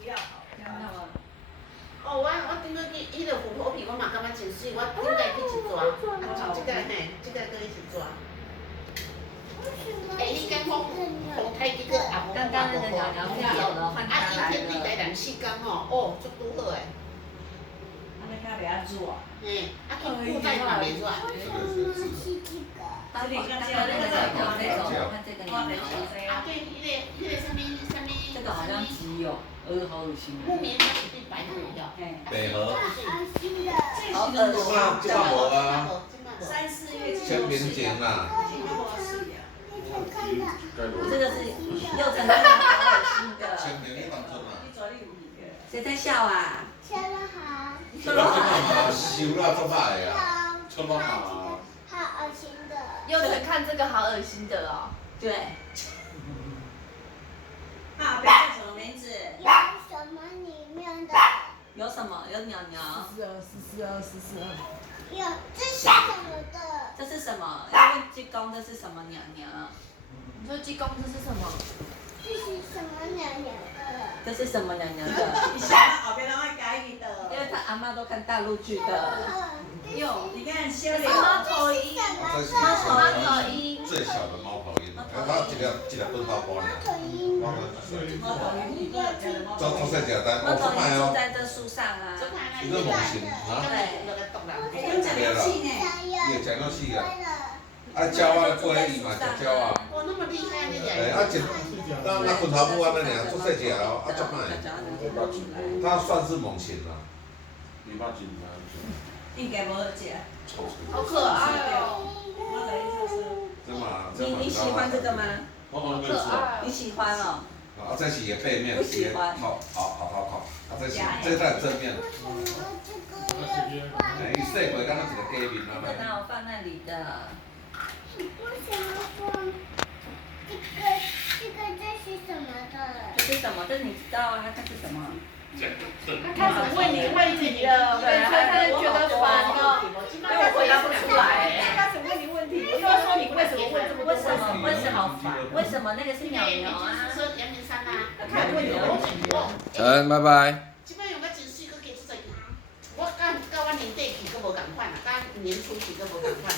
不要好。哦，我顶个去迄个虎头皮，我嘛感觉真水，我顶个去一抓，这个嘿，这个跟一起抓。哎，你讲红太这个阿婆，刚刚那个鸟鸟飞走了，换它来一天你来2、4天哦，哦，足拄好诶。安尼较袂晓煮啊。嘿，去固在嘛袂软。刚刚那个鸟飞走了，换这个鸟鸟。啊，对，迄个什么，这个好像只有好恶心。木棉它是对白虎的。北河。好恶心。这个无啊。 3、4月前面前啦。这个是幼成这个好恶心的。前面那当中啊。谁在笑啊？笑得好。笑得好，羞了做歹啊。臭到好。好恶心的。幼成看这个好恶心的哦。对。啊，叫什么名字？有什么里面的？有什么？有鸟鸟。442。有，这是什么的？这是什么？要问济公这是什么鸟鸟？你说济公这是什么？这是什么鸟鸟的？这是什么鸟鸟的？你想到后边拢爱改你的。因为他阿妈都看大陆剧的。哟，你看修炼。猫头鹰。猫头鹰。最小的猫头鹰，它一个炖到包呢。猫头鹰。做细只单，猫头鹰住哦，在这树上啊。伊个猛禽啊，有这个气呢。伊会食到死啊。啊，鸟啊，过迄伊嘛食鸟啊。哇，那么厉害那哎，个。当那滚头不安那尔，做细只哦，啊，足歹。它算是猛禽啦。应该无好食。好可爱哦。你喜欢这个吗？好可爱。你喜欢哦。啊，这是伊个背面，伊个头，啊，这是这才正面。哎，伊细过敢若一个假面啊。这哪有放那里的？为什么放这个是什么的？这是什么？这你知道啊？它是什么？他开始问你问题了，对，他就觉得烦了，因为我回答不出来。他开始问你问题，我就说你为什么问这么多？为什么烦？为什么那个是鸟鸟啊？说阳明山啊，开始问你问题。陈，拜拜。即摆用个真水，佫加出来。我甲我年底去佫无共款啦，甲年初去佫无共款。